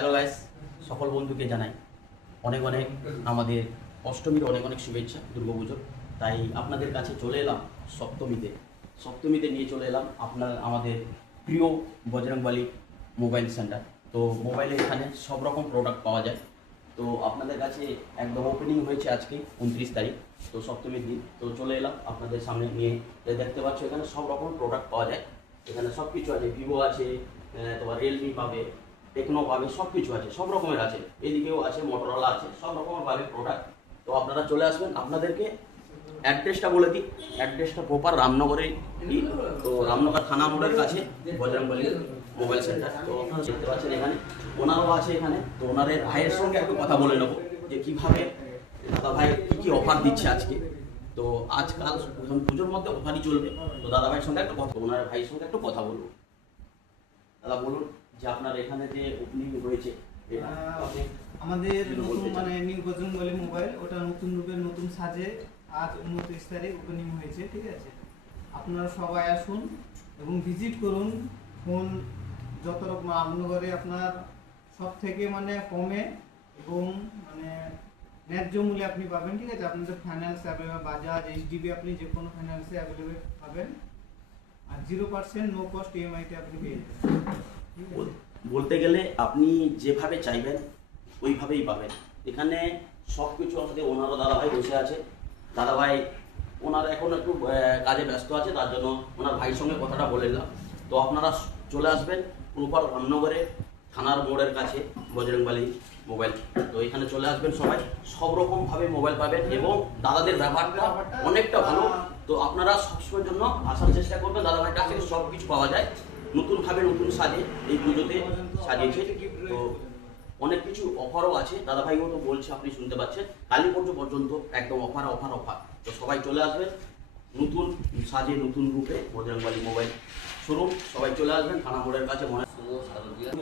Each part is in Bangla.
হ্যালো গাইস, সকল বন্ধুকে জানাই অনেক অনেক আমাদের অষ্টমীর অনেক অনেক শুভেচ্ছা দুর্গাপুজোর। তাই আপনাদের কাছে চলে এলাম সপ্তমীতে নিয়ে চলে এলাম আমাদের প্রিয় বজরংবলী মোবাইল সেন্টার। তো মোবাইলে এখানে সব রকম প্রোডাক্ট পাওয়া যায়। তো আপনাদের কাছে একদম ওপেনিং হয়েছে আজকে 29 তারিখ, তো সপ্তমীর দিন। তো চলে এলাম আপনাদের সামনে নিয়ে। দেখতে পাচ্ছ এখানে সব রকম প্রোডাক্ট পাওয়া যায়। এখানে সব কিছু আছে, ভিভো আছে, তোমার রিয়েলমি পাবে, টেকনো পাবে, সব কিছু আছে, সব রকমের আছে। এদিকেও আছে, মোটরোলা আছে, সব রকমের পাবে প্রোডাক্ট। তো আপনারা চলে আসবেন। আপনাদেরকে অ্যাড্রেসটা বলে দিই, অ্যাড্রেসটা প্রপার রামনগরেই। তো রামনগর থানা মোড়ের কাছে বজরংবলী মোবাইল সেন্টার। তো আপনারা দেখতে পাচ্ছেন এখানে ওনারও আছে এখানে। তো ওনাদের ভাইয়ের সঙ্গে একটু কথা বলে নেবো যে কীভাবে দাদা ভাই কী অফার দিচ্ছে আজকে। তো আজকাল পুজোর মধ্যে অফারই চলবে। তো দাদা ভাইয়ের সঙ্গে একটু কথা, ওনার ভাইয়ের সঙ্গে একটু কথা বলবো। দাদা বলুন যে আপনার এখানে যে ওপেনিং হয়েছে আমাদের নতুন মানে নিউ বজরংবলী মোবাইল, ওটা নতুন রূপে নতুন সাজে আজ 29 তারিখ ওপেনিং হয়েছে, ঠিক আছে। আপনারা সবাই আসুন এবং ভিজিট করুন। ফোন যত রকম রামনগরে আপনার সব থেকে মানে কমে এবং মানে ন্যায্য মূল্যে আপনি পাবেন, ঠিক আছে। আপনাদের ফাইন্যান্স অ্যাভেলেবেল, বাজাজ, এইচডিবি, আপনি যে কোনো ফাইন্যান্সে অ্যাভেলেবেল পাবেন। আর 0% নো কস্ট ইএমআইতে আপনি পেয়ে যাবেন। বলতে গেলে আপনি যেভাবে চাইবেন ওইভাবেই পাবেন। এখানে সব কিছু আমাদের ওনারও দাদাভাই বসে আছে। দাদাভাই ওনার এখন একটু কাজে ব্যস্ত আছে, তার জন্য ওনার ভাইয়ের সঙ্গে কথাটা বলে দিলাম। তো আপনারা চলে আসবেন প্রপার রামনগরে থানার মোড়ের কাছে বজরংবলী মোবাইল। তো এখানে চলে আসবেন সবাই, সব রকমভাবে মোবাইল পাবেন এবং দাদাদের ব্যবহারটা অনেকটা ভালো। তো আপনারা সবসময়ের জন্য আসার চেষ্টা করবেন। দাদাভাইয়ের কাছে সব কিছু পাওয়া যায় নতুনভাবে, নতুন সাজে এই পুজোতে সাজিয়েছে। তো অনেক কিছু অফারও আছে, দাদাভাইও তো বলছে, আপনি শুনতে পাচ্ছেন। কালী পুজো পর্যন্ত একদম অফার। তো সবাই চলে আসবেন নতুন সাজে, নতুন রূপে বজরংবলী মোবাইল শোরুম। সবাই চলে আসবেন থানা মোড়ের কাছে।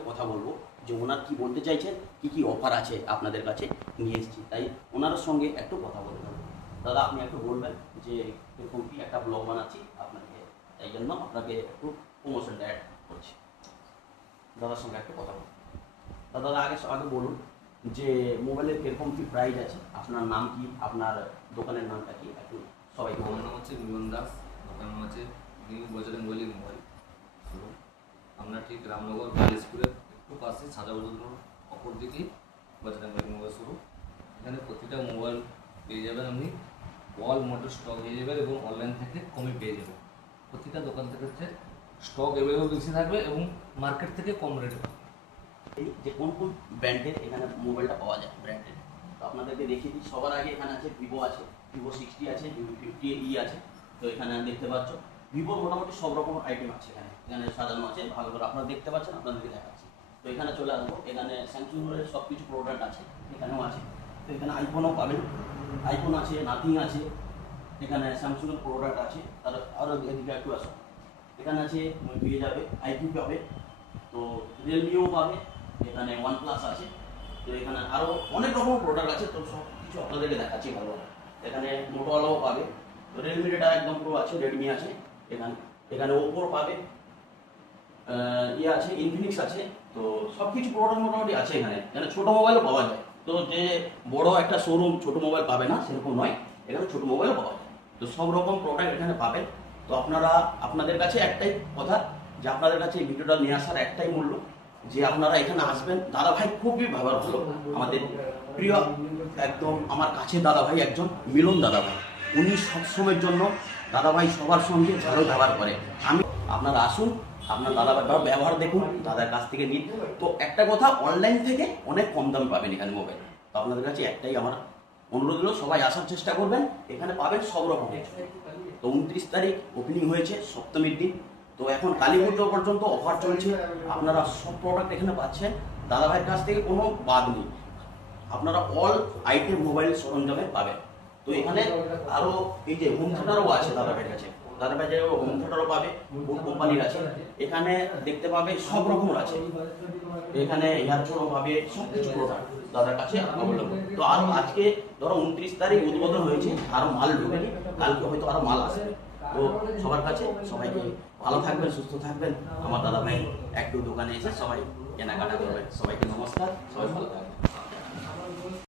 কথা বলবো যে ওনার কি বলতে চাইছেন, কি অফার আছে আপনাদের কাছে নিয়ে এসেছি, তাই ওনার সঙ্গে একটু কথা বলতে হবে। দাদা আপনি একটু বলবেন যে এরকম কি একটা ব্লগ বানাচ্ছি আপনাকে, তাই জন্য আপনাকে একটু প্রমোশনটা অ্যাড করছি। দাদার সঙ্গে একটু কথা বলুন। দাদা আগে বলুন যে মোবাইলের কিরকম কি প্রাইস আছে, আপনার নাম কি, আপনার দোকানের নামটা কি, একটু সবাইকে আমার নাম হচ্ছে মিলন দাস, দোকান নাম হচ্ছে নিউ বজরংবলী মোবাইল শোরুম। আমরা ঠিক রামনগর গার্লস স্কুলের একটু পাশে সাজাবুজুর অপর দিকেই বজরংবলী মোবাইল শোরুম। এখানে প্রতিটা মোবাইল পেয়ে যাবেন আপনি, অল মডেল স্টক পেয়ে যাবেন এবং অনলাইন থেকে কমে পেয়ে যাবেন। প্রতিটা দোকান থেকে হচ্ছে স্টক অ্যাভেলেবল বেশি থাকবে এবং মার্কেট থেকে কম রেটে পাবে। এই যে কোন ব্র্যান্ডের এখানে মোবাইলটা পাওয়া যায় ব্র্যান্ডের, তো আপনাদেরকে দেখিয়ে দিই। সবার আগে এখানে আছে ভিভো, আছে ভিভো 60 আছে, ভিভো 50e আছে। তো এখানে দেখতে পাচ্ছ ভিভোর মোটামুটি সব রকম আইটেম আছে এখানে সাজানো আছে ভালো করে। আপনারা দেখতে পাচ্ছেন, আপনাদেরকে দেখাচ্ছি। তো এখানে চলে আসবো, এখানে স্যামসুংয়ের সব কিছু প্রোডাক্ট আছে, এখানেও আছে। তো এখানে আইফোনও পাবেন, আইফোন আছে, নাথিং আছে, এখানে স্যামসুংয়ের প্রোডাক্ট আছে। তার আরও এদিকে একটু আসো, এখানে আছে পেয়ে যাবে আইকিউ পাবে, তো রিয়েলমিও পাবে, এখানে OnePlus আছে। তো এখানে আরও অনেক রকম প্রোডাক্ট আছে। তো সব কিছু আপনাদেরকে দেখাচ্ছি ভালো। এখানে মোটোরোলাও পাবে, তো রিয়েলমি ডেটা একদম প্রো আছে, রেডমি আছে, এখানে ওপোর পাবে, আছে, ইনফিনিক্স আছে। তো সব কিছু প্রোডাক্ট মোটামুটি আছে এখানে ছোটো মোবাইলও পাওয়া যায়। তো যে বড় একটা শোরুম ছোটো মোবাইল পাবে না সেরকম নয়, এখানে ছোটো মোবাইলও পাওয়া যায়। তো সব রকম প্রোডাক্ট এখানে পাবেন। তো আপনাদের কাছে একটাই কথা, যে আপনাদের কাছে এই ভিডিওটা নিয়ে আসার একটাই মূল্য, যে আপনারা এখানে আসবেন। দাদাভাই খুবই ব্যবহার ভালো, আমাদের প্রিয় একদম আমার কাছে দাদাভাই একজন মিলন দাদাভাই। উনি সবসময়ের জন্য দাদাভাই সবার সঙ্গে ভালো ব্যবহার করে। আপনারা আসুন, আপনার দাদাভাই ব্যবহার দেখুন, দাদার কাছ থেকে নিন। তো একটা কথা, অনলাইন থেকে অনেক কম দাম পাবেন এখানে মোবাইল। তো আপনাদের কাছে একটাই আমার অনুরোধ হলো, সবাই আসার চেষ্টা করবেন, এখানে পাবেন সব রকম। তো 29 তারিখ ওপেনিং হয়েছে সপ্তমীর দিন। তো এখন কালী পুজো পর্যন্ত অফার চলছে, আপনারা সব প্রোডাক্ট এখানে পাচ্ছেন। দাদাভাইয়ের কাছ থেকে কোনো বাদ নেই, আপনারা অল আইটেম মোবাইল সরঞ্জামে পাবেন। তো এখানে আরও এই যে হোম থিয়েটারও আছে দাদাভাইয়ের কাছে, দাদাভাই যে হোম থিয়েটারও পাবে, কোন কোম্পানির আছে। এখানে দেখতে পাবে সব রকমের আছে, এখানে এয়ারফোনও পাবে, সব কিছু প্রোডাক্ট দাদার কাছে অ্যাভেলেবল। তো আরও আজকে ধরো 29 তারিখ উদ্বোধন হয়েছে, আরও মাল ঢুকেনি, কালকে হয়তো আরও মাল আসবে। তো সবার কাছে সবাইকে ভালো থাকবেন, সুস্থ থাকবেন। আমার দাদাভাই একটু দোকানে এসে সবাই কেনাকাটা করবেন। সবাইকে নমস্কার, সবাই ভালো থাকবেন।